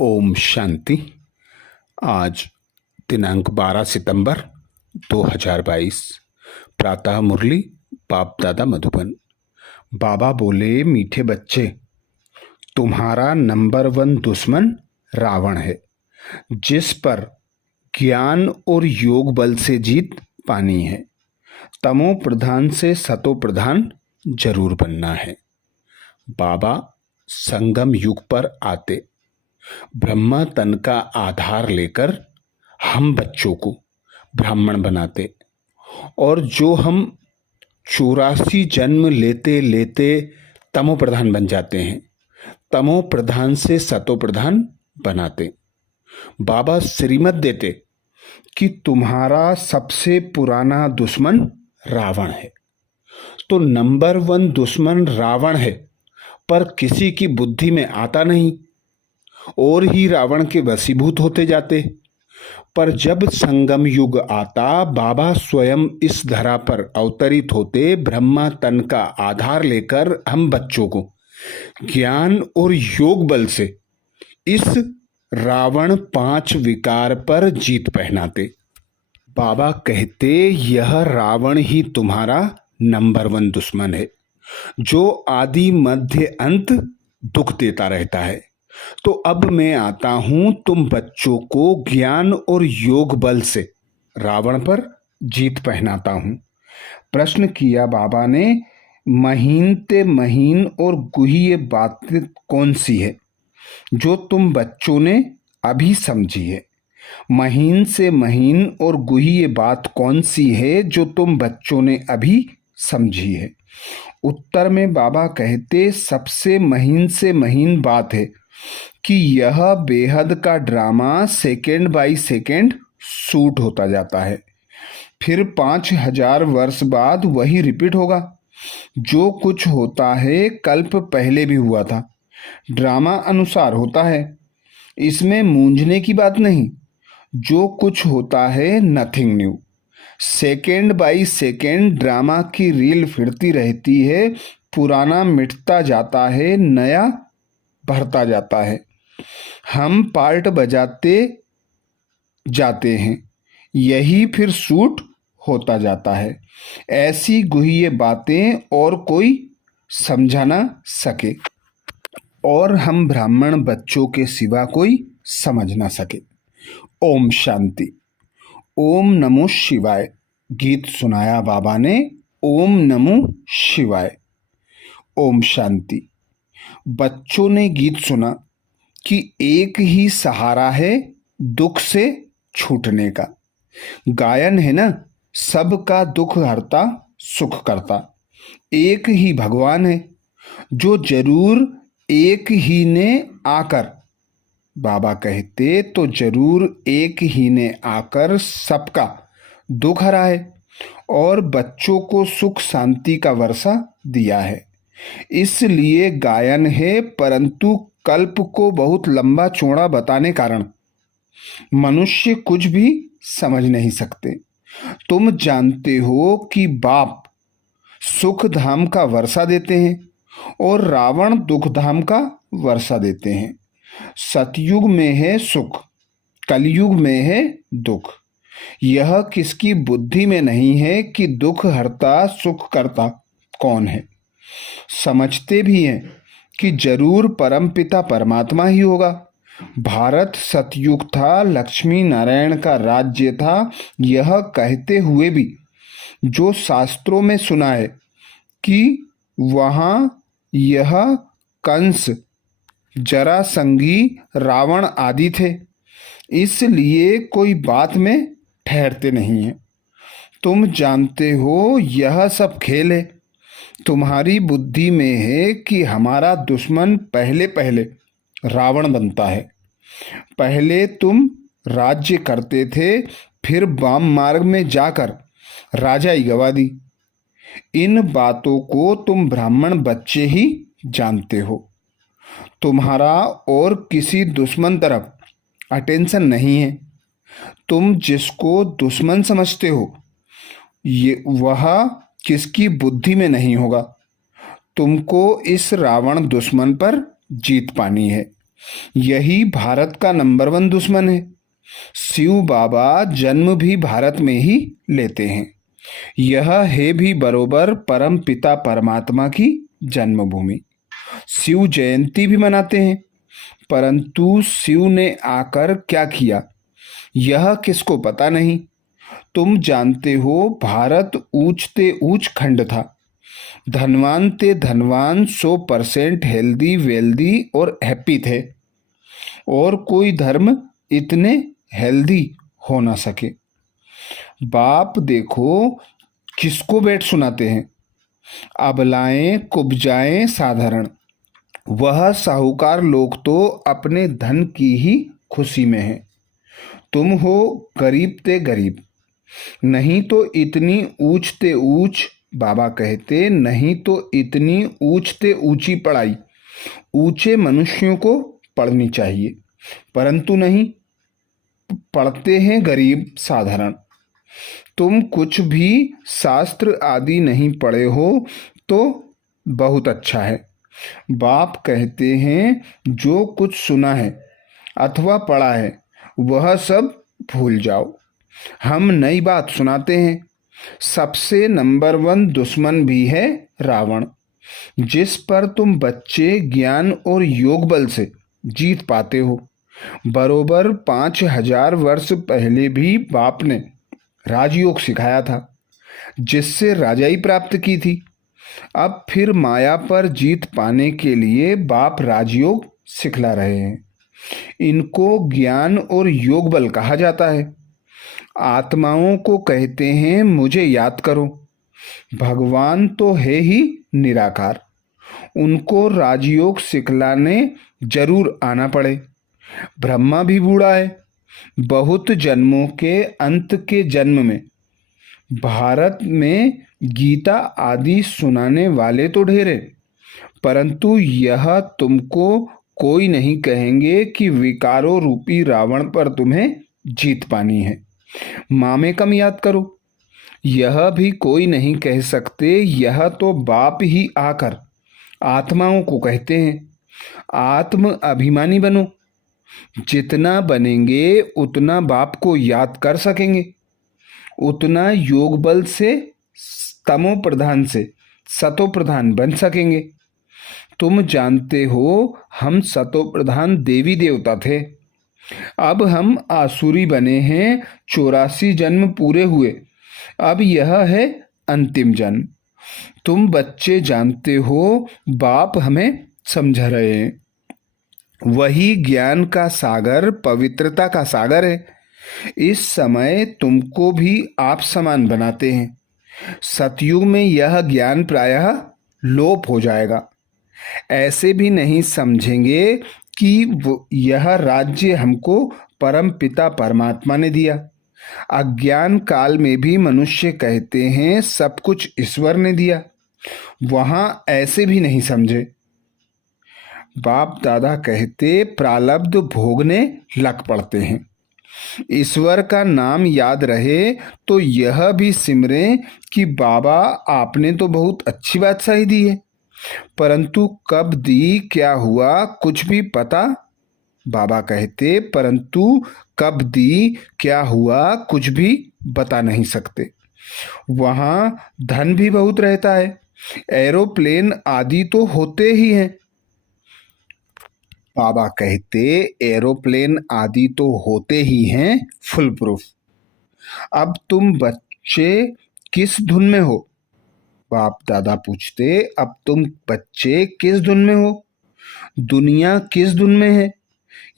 ओम शांति। आज दिनांक 12 सितंबर 2022। प्रातः मुरली बाप दादा मधुबन। बाबा बोले, मीठे बच्चे, तुम्हारा नंबर 1 दुश्मन रावण है, जिस पर ज्ञान और योग बल से जीत पानी है। तमो प्रधान से सतो प्रधान जरूर बनना है। बाबा संगम युग पर आते ब्रह्मा तन का आधार लेकर हम बच्चों को ब्राह्मण बनाते, और जो हम 84 जन्म लेते लेते तमो प्रधान बन जाते हैं, तमो प्रधान से सतो प्रधान बनाते। बाबा श्रीमत देते कि तुम्हारा सबसे पुराना दुश्मन रावण है। तो नंबर 1 दुश्मन रावण है, पर किसी की बुद्धि में आता नहीं और ही रावण के वशीभूत होते जाते। पर जब संगम युग आता, बाबा स्वयं इस धरा पर अवतरित होते, ब्रह्मा तन का आधार लेकर हम बच्चों को ज्ञान और योग बल से इस रावण 5 विकार पर जीत पहनाते। बाबा कहते, यह रावण ही तुम्हारा नंबर 1 दुश्मन है, जो आदि मध्य अंत दुख देता रहता है। तो अब मैं आता हूं तुम बच्चों को ज्ञान और योग बल से रावण पर जीत पहनाता हूं। प्रश्न किया बाबा ने, महीन ते महीन और गुह्य बात कौन सी है जो तुम बच्चों ने अभी समझी है? महीन से महीन और गुह्य बात कौन सी है जो तुम बच्चों ने अभी समझी है? उत्तर में बाबा कहते, सबसे महीन से महीन बात है कि यह बेहद का drama second by second shoot होता जाता है, फिर 5000 वर्ष बाद वही रिपीट होगा। जो कुछ होता है कल्प पहले भी हुआ था, ड्रामा अनुसार होता है, इसमें मूंझने की बात नहीं। जो कुछ होता है nothing new, second by second drama की रील फिरती रहती है, पुराना मिटता जाता है, नया बढ़ता जाता है। हम पार्ट बजाते जाते हैं, यही फिर शूट होता जाता है। ऐसी गुह्य बातें और कोई समझा ना सके, और हम ब्राह्मण बच्चों के सिवा कोई समझ ना सके। ओम शांति। ओम नमो शिवाय गीत सुनाया बाबा ने। ओम नमो शिवाय। ओम शांति। बच्चों ने गीत सुना कि एक ही सहारा है दुख से छूटने का। गायन है ना, सबका दुख हरता सुख करता। एक ही भगवान है जो जरूर एक ही ने आकर, बाबा कहते तो जरूर एक ही ने आकर सबका दुख हरा है और बच्चों को सुख शांति का वर्षा दिया है। इसलिए गायन है, परंतु कल्प को बहुत लंबा चौड़ा बताने कारण मनुष्य कुछ भी समझ नहीं सकते। तुम जानते हो कि बाप सुख धाम का वर्षा देते हैं और रावण दुख धाम का वर्षा देते हैं। सतयुग में है सुख, कलयुग में है दुख। यह किसकी बुद्धि में नहीं है कि दुख हरता सुख करता कौन है। समझते भी हैं कि जरूर परमपिता परमात्मा ही होगा। भारत सतयुग था, लक्ष्मी नारायण का राज्य था, यह कहते हुए भी जो शास्त्रों में सुना है कि वहाँ यह कंस, जरासंगी, रावण आदि थे, इसलिए कोई बात में ठहरते नहीं हैं। तुम जानते हो यह सब खेल है। तुम्हारी बुद्धि में है कि हमारा दुश्मन पहले पहले रावण बनता है। पहले तुम राज्य करते थे, फिर वाम मार्ग में जाकर राजाई गवा दी। इन बातों को तुम ब्राह्मण बच्चे ही जानते हो। तुम्हारा और किसी दुश्मन तरफ अटेंशन नहीं है। तुम जिसको दुश्मन समझते हो ये वह किसकी बुद्धि में नहीं होगा। तुमको इस रावण दुश्मन पर जीत पानी है। यही भारत का नंबर 1 दुश्मन है। शिव बाबा जन्म भी भारत में ही लेते हैं। यह है भी बरोबर परम पिता परमात्मा की जन्मभूमि। शिव जयंती भी मनाते हैं, परंतु शिव ने आकर क्या किया यह किसको पता नहीं। तुम जानते हो भारत ऊंचते ऊंच खंड था। धनवान ते धनवान 100% हेल्दी वेल्दी और हैप्पी थे, और कोई धर्म इतने हेल्दी हो ना सके। बाप देखो किसको बैठ सुनाते हैं। अबलाएं कुब्जाएं साधारण, वह साहूकार लोग तो अपने धन की ही खुशी में है। तुम हो गरीब ते गरीब, नहीं तो इतनी ऊंचते ऊंच, बाबा कहते नहीं तो इतनी ऊंचते ऊंची पढ़ाई ऊंचे मनुष्यों को पढ़नी चाहिए, परंतु नहीं, पढ़ते हैं गरीब साधारण। तुम कुछ भी शास्त्र आदि नहीं पढ़े हो तो बहुत अच्छा है। बाप कहते हैं जो कुछ सुना है अथवा पढ़ा है वह सब भूल जाओ। हम नई बात सुनाते हैं। सबसे नंबर 1 दुश्मन भी है रावण, जिस पर तुम बच्चे ज्ञान और योग बल से जीत पाते हो। बरोबर 5000 वर्ष पहले भी बाप ने राजयोग सिखाया था, जिससे राजाई प्राप्त की थी। अब फिर माया पर जीत पाने के लिए बाप राजयोग सिखला रहे हैं। इनको ज्ञान और योग बल कहा जाता है। आत्माओं को कहते हैं मुझे याद करो। भगवान तो है ही निराकार, उनको राजयोग सिखलाने जरूर आना पड़े। ब्रह्मा भी बूढ़ा है। बहुत जन्मों के अंत के जन्म में भारत में गीता आदि सुनाने वाले तो ढेरे, परंतु यह तुमको कोई नहीं कहेंगे कि विकारों रूपी रावण पर तुम्हें जीत पानी है। मामे कम याद करो, यह भी कोई नहीं कह सकते। यह तो बाप ही आकर आत्माओं को कहते हैं आत्म अभिमानी बनो। जितना बनेंगे उतना बाप को याद कर सकेंगे, उतना योग बल से तमो प्रधान से सतो प्रधान बन सकेंगे। तुम जानते हो हम सतो प्रधान देवी देवता थे, अब हम आसुरी बने हैं। 84 जन्म पूरे हुए, अब यह है अंतिम जन्म। तुम बच्चे जानते हो बाप हमें समझा रहे हैं। वही ज्ञान का सागर पवित्रता का सागर है। इस समय तुमको भी आप समान बनाते हैं। सतयुग में यह ज्ञान प्रायः लोप हो जाएगा। ऐसे भी नहीं समझेंगे कि यह राज्य हमको परम पिता परमात्मा ने दिया। अज्ञान काल में भी मनुष्य कहते हैं सब कुछ ईश्वर ने दिया। वहां ऐसे भी नहीं समझे। बाप दादा कहते प्रारब्ध भोगने लग पड़ते हैं। ईश्वर का नाम याद रहे तो यह भी सिमरें कि बाबा आपने तो बहुत अच्छी बादशाही दी है, परंतु कब दी क्या हुआ कुछ भी पता। बाबा कहते परंतु कब दी क्या हुआ कुछ भी बता नहीं सकते। वहाँ धन भी बहुत रहता है, एरोप्लेन आदि तो होते ही हैं। बाबा कहते एरोप्लेन आदि तो होते ही हैं फुल प्रूफ। अब तुम बच्चे किस धुन में हो? बाप दादा पूछते अब तुम बच्चे किस धुन में हो? दुनिया किस धुन में है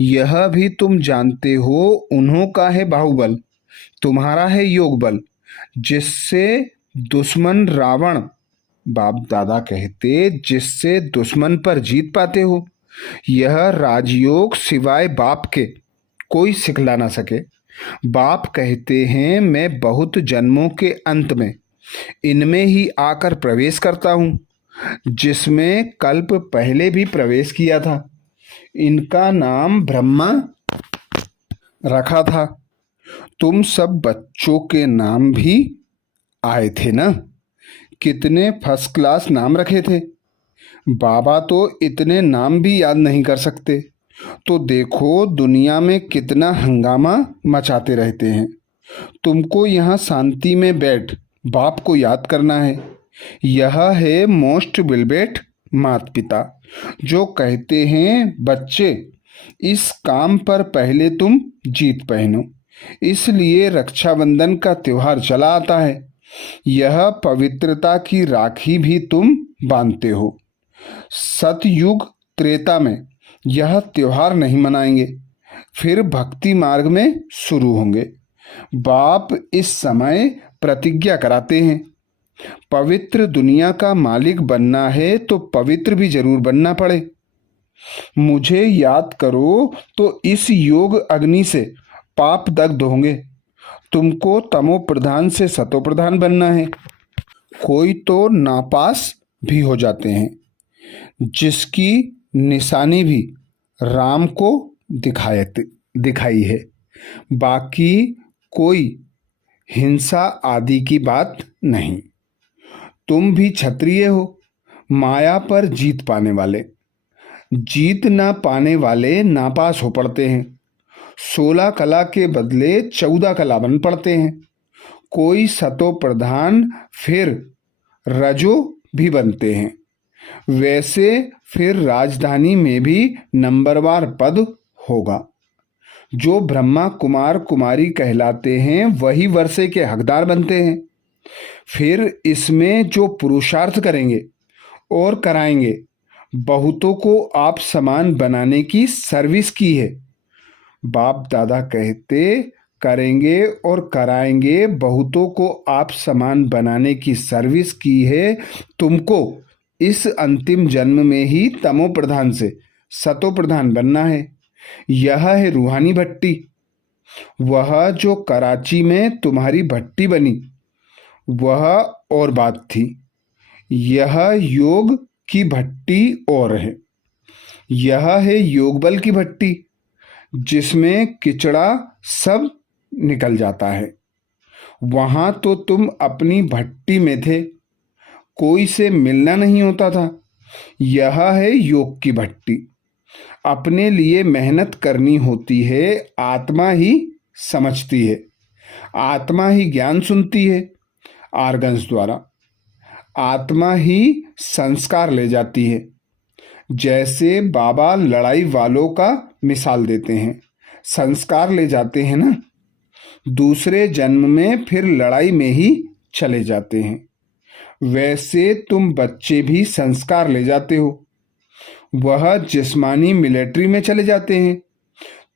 यह भी तुम जानते हो। उन्हों का है बाहुबल, तुम्हारा है योग बल, जिससे दुश्मन रावण, बाप दादा कहते जिससे दुश्मन पर जीत पाते हो। यह राजयोग सिवाय बाप के कोई सिखला ना सके। बाप कहते हैं मैं बहुत जन्मों के अंत में इनमें ही आकर प्रवेश करता हूँ, जिसमें कल्प पहले भी प्रवेश किया था। इनका नाम ब्रह्मा रखा था। तुम सब बच्चों के नाम भी आए थे ना? कितने फर्स्ट क्लास नाम रखे थे। बाबा तो इतने नाम भी याद नहीं कर सकते। तो देखो दुनिया में कितना हंगामा मचाते रहते हैं। तुमको यहाँ शांति में बैठ बाप को याद करना है। यह है मोस्ट बिलबेट माता पिता जो कहते हैं बच्चे इस काम पर पहले तुम जीत पहनो। इसलिए रक्षाबंधन का त्योहार चला आता है। यह पवित्रता की राखी भी तुम बांधते हो। सतयुग त्रेता में यह त्योहार नहीं मनाएंगे, फिर भक्ति मार्ग में शुरू होंगे। बाप इस समय प्रतिज्ञा कराते हैं, पवित्र दुनिया का मालिक बनना है तो पवित्र भी जरूर बनना पड़े। मुझे याद करो तो इस योग अग्नि से पाप दग्ध होंगे। तुमको तमो प्रधान से सतो प्रधान बनना है। कोई तो नापास भी हो जाते हैं, जिसकी निशानी भी राम को दिखाई है। बाकी कोई हिंसा आदि की बात नहीं। तुम भी क्षत्रिय हो, माया पर जीत पाने वाले। जीत ना पाने वाले नापास हो पड़ते हैं। 16 कला के बदले 14 कला बन पड़ते हैं। कोई सतो प्रधान फिर रजो भी बनते हैं। वैसे फिर राजधानी में भी नंबरवार पद होगा। जो ब्रह्मा कुमार कुमारी कहलाते हैं वही वर्षे के हकदार बनते हैं। फिर इसमें जो पुरुषार्थ करेंगे और कराएंगे, बहुतों को आप समान बनाने की सर्विस की है। बाप दादा कहते करेंगे और कराएंगे, बहुतों को आप समान बनाने की सर्विस की है। तुमको इस अंतिम जन्म में ही तमो प्रधान से सतो प्रधान बनना है। यह है रूहानी भट्टी। वह जो कराची में तुम्हारी भट्टी बनी वह और बात थी। यह योग की भट्टी और है। यह है योग बल की भट्टी, जिसमें किचड़ा सब निकल जाता है। वहां तो तुम अपनी भट्टी में थे, कोई से मिलना नहीं होता था। यह है योग की भट्टी। अपने लिए मेहनत करनी होती है। आत्मा ही समझती है, आत्मा ही ज्ञान सुनती है आर्गन्स द्वारा। आत्मा ही संस्कार ले जाती है। जैसे बाबा लड़ाई वालों का मिसाल देते हैं, संस्कार ले जाते हैं ना, दूसरे जन्म में फिर लड़ाई में ही चले जाते हैं। वैसे तुम बच्चे भी संस्कार ले जाते हो। वह जिस्मानी मिलिट्री में चले जाते हैं।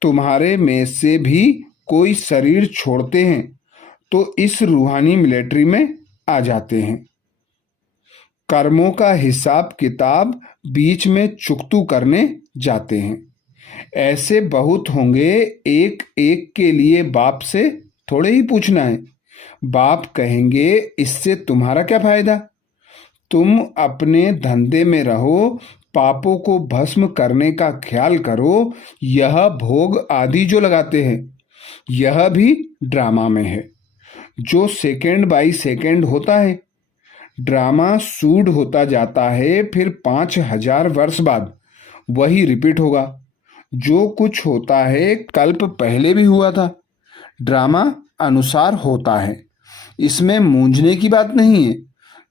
तुम्हारे में से भी कोई शरीर छोड़ते हैं तो इस रूहानी मिलिट्री में आ जाते हैं। कर्मों का हिसाब किताब बीच में चुकतू करने जाते हैं। ऐसे बहुत होंगे। एक एक के लिए बाप से थोड़े ही पूछना है। बाप कहेंगे इससे तुम्हारा क्या फायदा। तुम अपने धंधे में रहो, पापों को भस्म करने का ख्याल करो। यह भोग आदि जो लगाते हैं यह भी ड्रामा में है, जो सेकंड बाय सेकंड होता है। ड्रामा शूट होता जाता है, फिर 5000 वर्ष बाद वही रिपीट होगा। जो कुछ होता है कल्प पहले भी हुआ था। ड्रामा अनुसार होता है, इसमें मूंझने की बात नहीं है।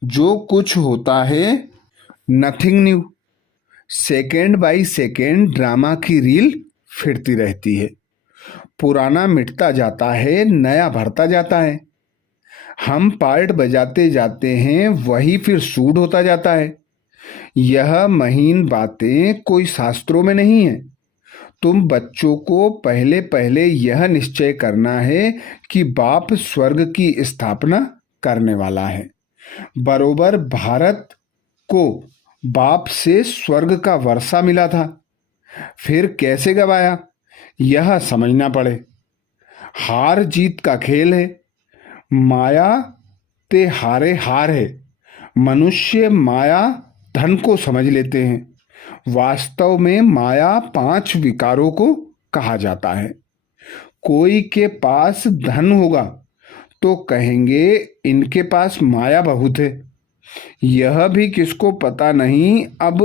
जो कुछ होता है nothing new. Second by second drama की रील फिरती रहती है। पुराना मिटता जाता है, नया भरता जाता है। हम पार्ट बजाते जाते हैं, वही फिर शूट होता जाता है। यह महीन बातें कोई शास्त्रों में नहीं है। तुम बच्चों को पहले पहले यह निश्चय करना है कि बाप स्वर्ग की स्थापना करने वाला है। बरोबर भारत को बाप से स्वर्ग का वर्षा मिला था, फिर कैसे गवाया यह समझना पड़े। हार जीत का खेल है। माया ते हारे हार है। मनुष्य माया धन को समझ लेते हैं। वास्तव में माया 5 विकारों को कहा जाता है। कोई के पास धन होगा तो कहेंगे इनके पास माया बहुत है। यह भी किसको पता नहीं अब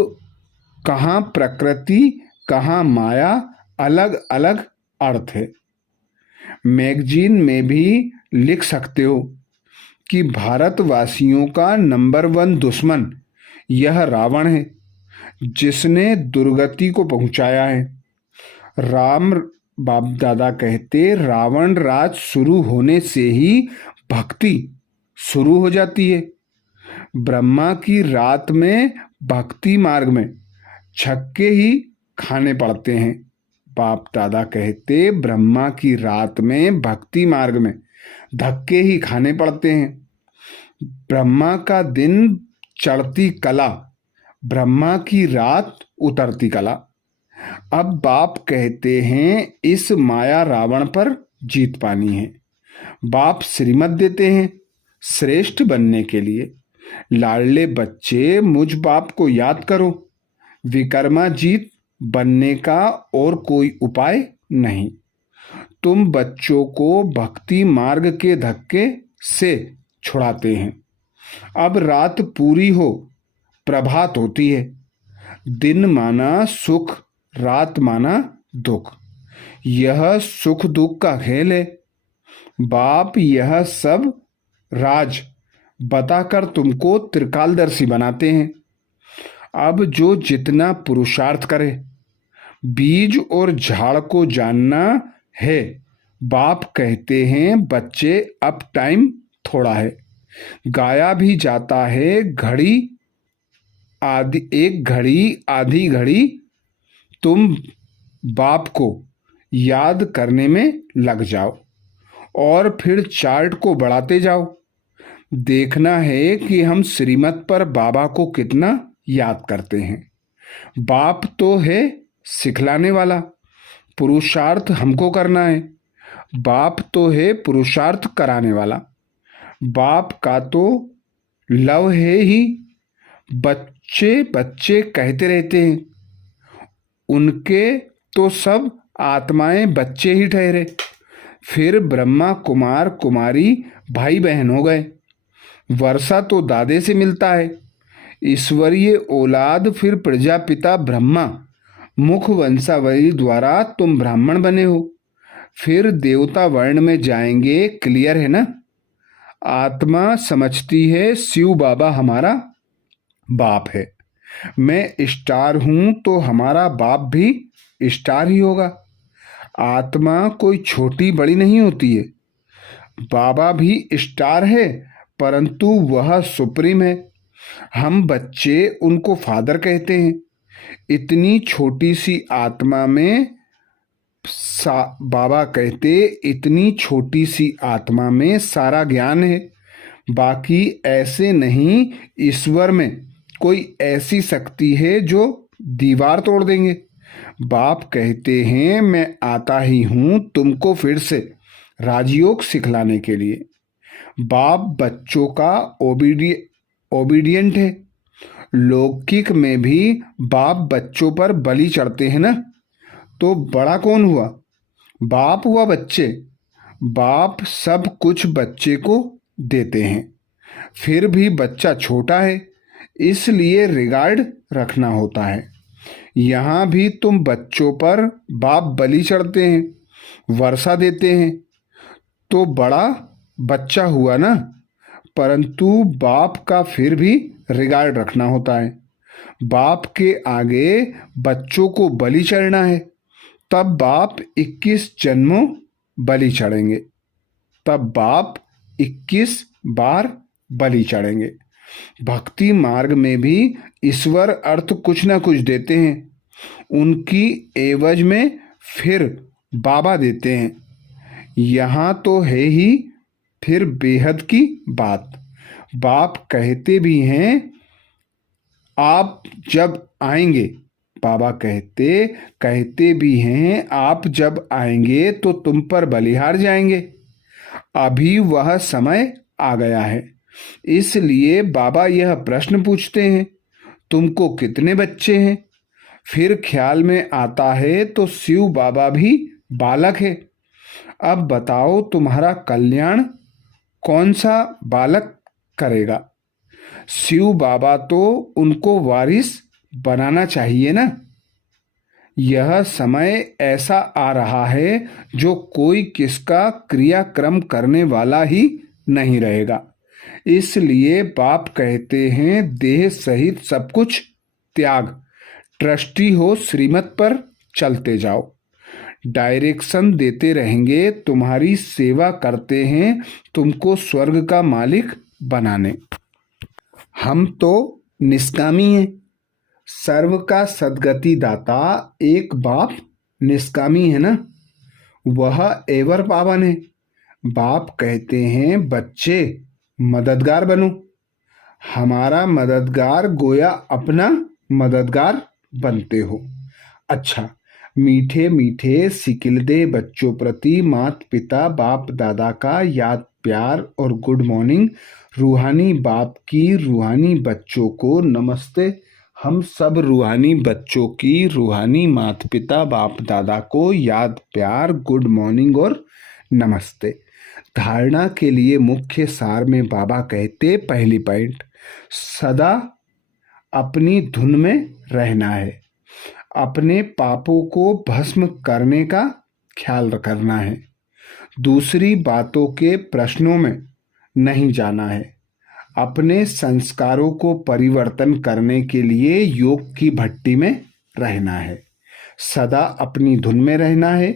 कहाँ प्रकृति कहाँ माया अलग अलग अर्थ है। मैगजीन में भी लिख सकते हो कि भारतवासियों का नंबर 1 दुश्मन यह रावण है, जिसने दुर्गति को पहुंचाया है। राम बाप दादा कहते, रावण राज शुरू होने से ही भक्ति शुरू हो जाती है। ब्रह्मा की रात में भक्ति मार्ग में छक्के ही खाने पड़ते हैं। बाप दादा कहते, ब्रह्मा की रात में भक्ति मार्ग में धक्के ही खाने पड़ते हैं। ब्रह्मा का दिन चढ़ती कला, ब्रह्मा की रात उतरती कला। अब बाप कहते हैं इस माया रावण पर जीत पानी है। बाप श्रीमत देते हैं श्रेष्ठ बनने के लिए। लाडले बच्चे, मुझ बाप को याद करो, विक्रमाजीत बनने का और कोई उपाय नहीं। तुम बच्चों को भक्ति मार्ग के धक्के से छुड़ाते हैं। अब रात पूरी हो, प्रभात होती है। दिन माना सुख, रात माना दुख। यह सुख दुख का खेल है। बाप यह सब राज बताकर तुमको त्रिकालदर्शी बनाते हैं। अब जो जितना पुरुषार्थ करे, बीज और झाड़ को जानना है। बाप कहते हैं बच्चे, अब टाइम थोड़ा है, गाया भी जाता है घड़ी आधी, एक घड़ी आधी घड़ी तुम बाप को याद करने में लग जाओ और फिर चार्ट को बढ़ाते जाओ। देखना है कि हम श्रीमत पर बाबा को कितना याद करते हैं। बाप तो है सिखलाने वाला, पुरुषार्थ हमको करना है। बाप तो है पुरुषार्थ कराने वाला। बाप का तो लव है ही। बच्चे बच्चे कहते रहते हैं, उनके तो सब आत्माएं बच्चे ही ठहरे। फिर ब्रह्मा कुमार कुमारी भाई बहन हो गए। वर्षा तो दादे से मिलता है। ईश्वरीय औलाद फिर प्रजापिता ब्रह्मा, मुख वंशावली द्वारा तुम ब्राह्मण बने हो। फिर देवता वर्ण में जाएंगे। क्लियर है ना? आत्मा समझती है शिव बाबा हमारा बाप है। मैं स्टार हूं तो हमारा बाप भी स्टार ही होगा। आत्मा कोई छोटी बड़ी नहीं होती है। बाबा भी स्टार है, परंतु वह सुप्रीम है। हम बच्चे उनको फादर कहते हैं। इतनी छोटी सी आत्मा में बाबा कहते, इतनी छोटी सी आत्मा में सारा ज्ञान है। बाकी ऐसे नहीं, ईश्वर में कोई ऐसी शक्ति है जो दीवार तोड़ देंगे। बाप कहते हैं मैं आता ही हूं तुमको फिर से राजयोग सिखलाने के लिए। बाप बच्चों का ओबीडियंट है। लौकिक में भी बाप बच्चों पर बलि चढ़ते हैं ना, तो बड़ा कौन हुआ? बाप हुआ बच्चे। बाप सब कुछ बच्चे को देते हैं। फिर भी बच्चा छोटा है, इसलिए रिगार्ड रखना होता है। यहाँ भी तुम बच्चों पर बाप बलि चढ़ते हैं, वर्षा देते हैं, तो बड़ा बच्चा हुआ ना, परंतु बाप का फिर भी रिगार्ड रखना होता है। बाप के आगे बच्चों को बलि चढ़ना है, तब बाप 21 जन्मों बलि चढ़ेंगे। तब बाप 21 बार बलि चढ़ेंगे। भक्ति मार्ग में भी ईश्वर अर्थ कुछ ना कुछ देते हैं, उनकी एवज में फिर बाबा देते हैं। यहाँ तो है ही फिर बेहद की बात। बाप कहते भी हैं आप जब आएंगे, बाबा कहते भी हैं आप जब आएंगे तो तुम पर बलिहार जाएंगे। अभी वह समय आ गया है, इसलिए बाबा यह प्रश्न पूछते हैं तुमको कितने बच्चे हैं। फिर ख्याल में आता है तो शिव बाबा भी बालक है। अब बताओ तुम्हारा कल्याण कौन सा बालक करेगा? शिव बाबा तो उनको वारिस बनाना चाहिए ना। यह समय ऐसा आ रहा है जो कोई किसका क्रियाक्रम करने वाला ही नहीं रहेगा। इसलिए बाप कहते हैं देह सहित सब कुछ त्याग, ट्रस्टी हो श्रीमत पर चलते जाओ। डायरेक्शन देते रहेंगे, तुम्हारी सेवा करते हैं तुमको स्वर्ग का मालिक बनाने। हम तो निष्कामी हैं। सर्व का सद्गति दाता एक बाप निष्कामी है ना, वह एवर पावन है। बाप कहते हैं बच्चे मददगार बनो। हमारा मददगार गोया अपना मददगार बनते हो। अच्छा, मीठे मीठे सिकिलदे बच्चों प्रति माता पिता बाप दादा का याद प्यार और गुड मॉर्निंग। रूहानी बाप की रूहानी बच्चों को नमस्ते। हम सब रूहानी बच्चों की रूहानी माता पिता बाप दादा को याद प्यार गुड मॉर्निंग और नमस्ते। धारणा के लिए मुख्य सार में बाबा कहते पहली पॉइंट, सदा अपनी धुन में रहना है। अपने पापों को भस्म करने का ख्याल करना है। दूसरी बातों के प्रश्नों में नहीं जाना है। अपने संस्कारों को परिवर्तन करने के लिए योग की भट्टी में रहना है। सदा अपनी धुन में रहना है।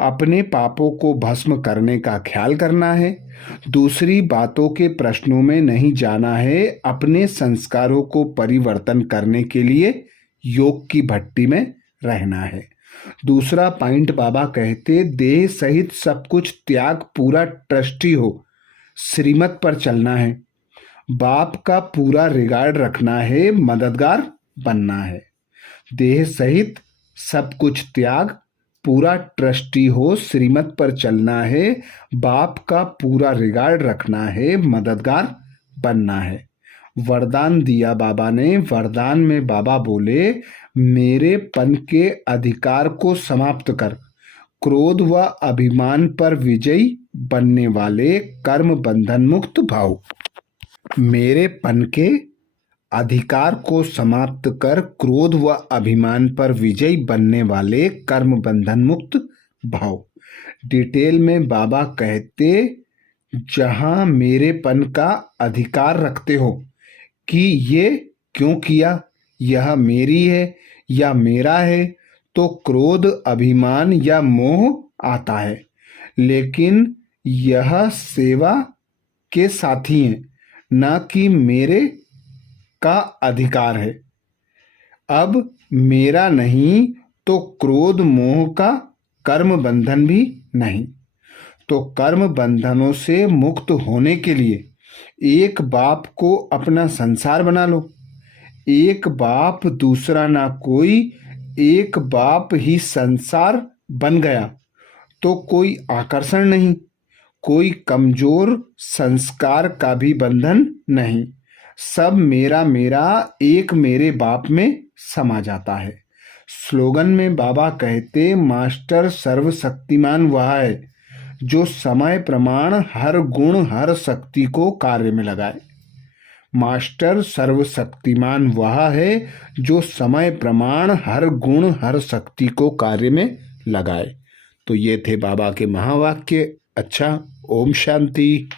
अपने पापों को भस्म करने का ख्याल करना है। दूसरी बातों के प्रश्नों में नहीं जाना है। अपने संस्कारों को परिवर्तन करने के लिए योग की भट्टी में रहना है। दूसरा पॉइंट बाबा कहते देह सहित सब कुछ त्याग, पूरा ट्रस्टी हो श्रीमत पर चलना है। बाप का पूरा रिगार्ड रखना है, मददगार बनना है। देह सहित सब कुछ त्याग, पूरा ट्रस्टी हो श्रीमत पर चलना है। बाप का पूरा रिगार्ड रखना है, मददगार बनना है। वरदान दिया बाबा ने। वरदान में बाबा बोले मेरे पन के अधिकार को समाप्त कर क्रोध व अभिमान पर विजयी बनने वाले कर्म बंधन मुक्त भाव। मेरे पन के अधिकार को समाप्त कर क्रोध व अभिमान पर विजयी बनने वाले कर्म बंधन मुक्त भाव। डिटेल में बाबा कहते जहां मेरेपन का अधिकार रखते हो कि ये क्यों किया, यह मेरी है या मेरा है, तो क्रोध अभिमान या मोह आता है। लेकिन यह सेवा के साथी हैं, ना कि मेरे का अधिकार है। अब मेरा नहीं तो क्रोध मोह का कर्म बंधन भी नहीं। तो कर्म बंधनों से मुक्त होने के लिए एक बाप को अपना संसार बना लो। एक बाप दूसरा ना कोई, एक बाप ही संसार बन गया तो कोई आकर्षण नहीं, कोई कमजोर संस्कार का भी बंधन नहीं। सब मेरा मेरा एक मेरे बाप में समा जाता है। स्लोगन में बाबा कहते मास्टर सर्वशक्तिमान वह है जो समय प्रमाण हर गुण हर शक्ति को कार्य में लगाए। मास्टर सर्वशक्तिमान वह है जो समय प्रमाण हर गुण हर शक्ति को कार्य में लगाए। तो ये थे बाबा के महावाक्य। अच्छा, ओम शांति।